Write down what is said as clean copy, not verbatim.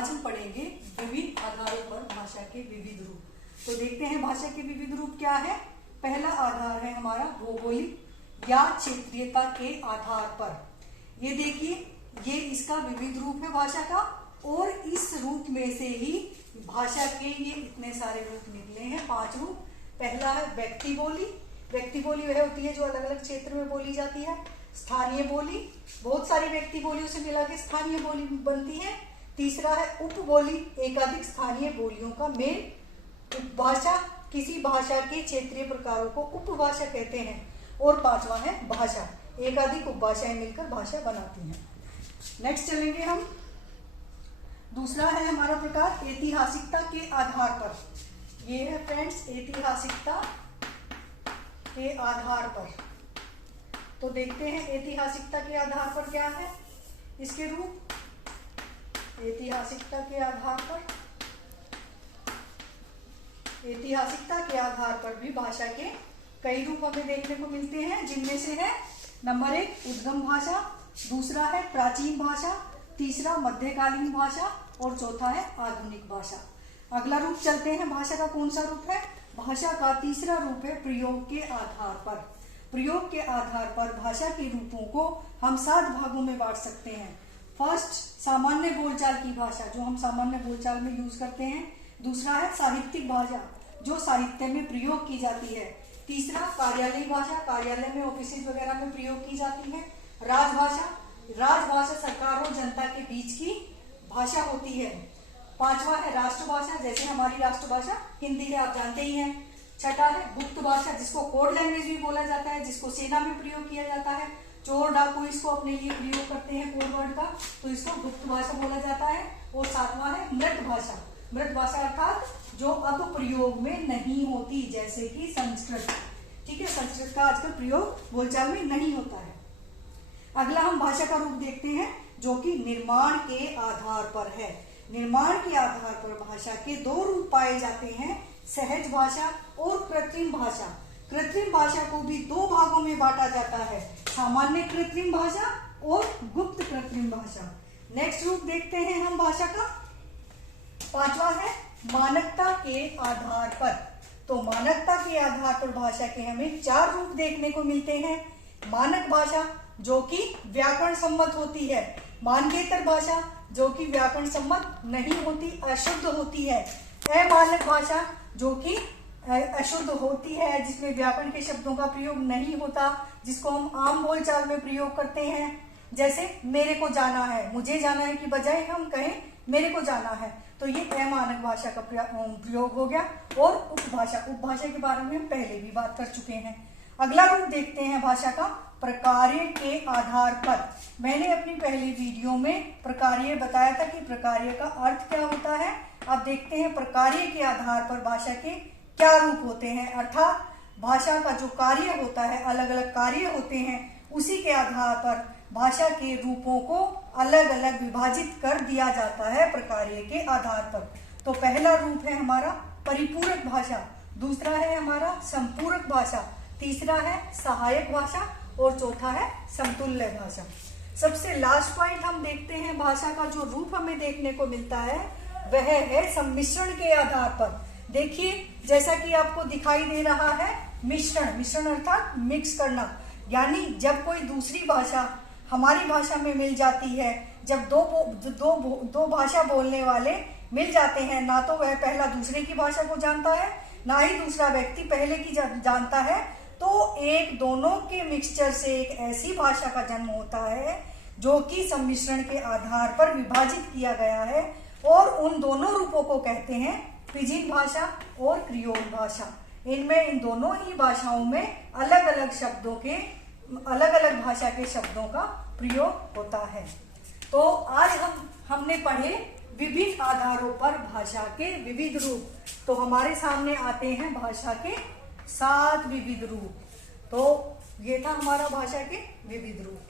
आज हम पढ़ेंगे विभिन्न आधारों पर भाषा के विविध रूप। तो देखते हैं भाषा के विविध रूप क्या है। पहला आधार है हमारा भौगोलिक या क्षेत्रीयता के आधार पर। ये देखिए, ये इसका विविध रूप है भाषा का, और इस रूप में से ही भाषा के ये इतने सारे रूप निकले हैं, 5 रूप। पहला है व्यक्ति बोली। व्यक्ति बोली वह होती है जो अलग अलग क्षेत्र में बोली जाती है। स्थानीय बोली, बहुत सारी व्यक्ति बोलियों से मिला के स्थानीय बोली बनती है। तीसरा है उपबोली, एकाधिक स्थानीय बोलियों का मेल। उपभाषा, किसी भाषा के क्षेत्रीय प्रकारों को उपभाषा कहते हैं। और 5वां है भाषा, एकाधिक उपभाषाएं मिलकर भाषा बनाती हैं। नेक्स्ट चलेंगे हम। दूसरा है हमारा प्रकार ऐतिहासिकता के आधार पर। ये है फ्रेंड्स ऐतिहासिकता के आधार पर। तो देखते हैं ऐतिहासिकता के आधार पर क्या है इसके रूप। ऐतिहासिकता के आधार पर, ऐतिहासिकता के आधार पर भी भाषा के कई रूप हमें देखने को मिलते हैं, जिनमें से है नंबर 1 उद्गम भाषा, दूसरा है प्राचीन भाषा, तीसरा मध्यकालीन भाषा और चौथा है आधुनिक भाषा। अगला रूप चलते हैं, भाषा का कौन सा रूप है। भाषा का तीसरा रूप है प्रयोग के आधार पर। प्रयोग के आधार पर भाषा के रूपों को हम 7 भागों में बांट सकते हैं। फर्स्ट, सामान्य बोलचाल की भाषा, जो हम सामान्य बोलचाल में यूज करते हैं। दूसरा है साहित्यिक भाषा, जो साहित्य में प्रयोग की जाती है। तीसरा कार्यालयी भाषा, कार्यालय में ऑफिस वगैरह में प्रयोग की जाती है। राजभाषा, राजभाषा सरकार और जनता के बीच की भाषा होती है। 5वां है राष्ट्रभाषा, जैसे हमारी राष्ट्रभाषा हिंदी है, आप जानते ही हैं। छठा है गुप्त भाषा, जिसको कोड लैंग्वेज भी बोला जाता है, जिसको सेना में प्रयोग किया जाता है। चोर डाकू इसको अपने लिए प्रयोग करते हैं कोड वर्ड का, तो इसको गुप्त भाषा बोला जाता है। और 7वां है मृत भाषा। मृत भाषा अर्थात जो अब प्रयोग में नहीं होती, जैसे कि संस्कृत। ठीक है, संस्कृत का आजकल प्रयोग बोलचाल में नहीं होता है। अगला हम भाषा का रूप देखते हैं, जो कि निर्माण के आधार पर है। निर्माण के आधार पर भाषा के 2 रूप पाए जाते हैं, सहज भाषा और कृत्रिम भाषा। कृत्रिम भाषा को भी 2 भागों में बांटा जाता है, सामान्य कृत्रिम भाषा और गुप्त कृत्रिम भाषा। नेक्स्ट रूप देखते हैं हम भाषा का। 5वां है मानकता के आधार पर। तो मानकता के आधार पर भाषा के हमें 4 रूप देखने को मिलते हैं। मानक भाषा, जो कि व्याकरण सम्मत होती है। मानकेतर भाषा, जो कि व्याकरण सम्मत नहीं होती, अशुद्ध होती है। अमानक भाषा, जो कि अशुद्ध होती है, जिसमें व्याकरण के शब्दों का प्रयोग नहीं होता, जिसको हम आम बोलचाल में प्रयोग करते हैं। जैसे मेरे को जाना है, मुझे जाना है की बजाय हम कहें मेरे को जाना है, तो ये अमानक भाषा का प्रयोग हो गया। और उपभाषा, उपभाषा के बारे में हम पहले भी बात कर चुके हैं। अगला रूप देखते हैं भाषा का प्रकार्य के आधार पर। मैंने अपनी पहली वीडियो में प्रकार्य बताया था कि प्रकार्य का अर्थ क्या होता है। अब देखते हैं प्रकार्य के आधार पर भाषा के क्या रूप होते हैं, अर्थात भाषा का जो कार्य होता है, अलग अलग कार्य होते हैं, उसी के आधार पर भाषा के रूपों को अलग अलग विभाजित कर दिया जाता है प्रकार्य के आधार पर। तो पहला रूप है हमारा परिपूरक भाषा, दूसरा है हमारा संपूरक भाषा, तीसरा है सहायक भाषा और चौथा है समतुल्य भाषा। सबसे लास्ट पॉइंट हम देखते हैं, भाषा का जो रूप हमें देखने को मिलता है वह है सम्मिश्रण के आधार पर। देखिए, जैसा कि आपको दिखाई दे रहा है मिश्रण, मिश्रण अर्थात मिक्स करना, यानी जब कोई दूसरी भाषा हमारी भाषा में मिल जाती है, जब दो भाषा बोलने वाले मिल जाते हैं, ना तो वह पहला दूसरे की भाषा को जानता है, ना ही दूसरा व्यक्ति पहले की जानता है, तो एक दोनों के मिक्सचर से एक ऐसी भाषा का जन्म होता है जो कि सम्मिश्रण के आधार पर विभाजित किया गया है। और उन दोनों रूपों को कहते हैं पिजिन भाषा और क्रियोल भाषा। इनमें इन दोनों ही भाषाओं में अलग अलग शब्दों के, अलग अलग भाषा के शब्दों का प्रयोग होता है। तो आज हमने पढ़े विभिन्न आधारों पर भाषा के विविध रूप। तो हमारे सामने आते हैं भाषा के 7 विविध रूप। तो ये था हमारा भाषा के विविध रूप।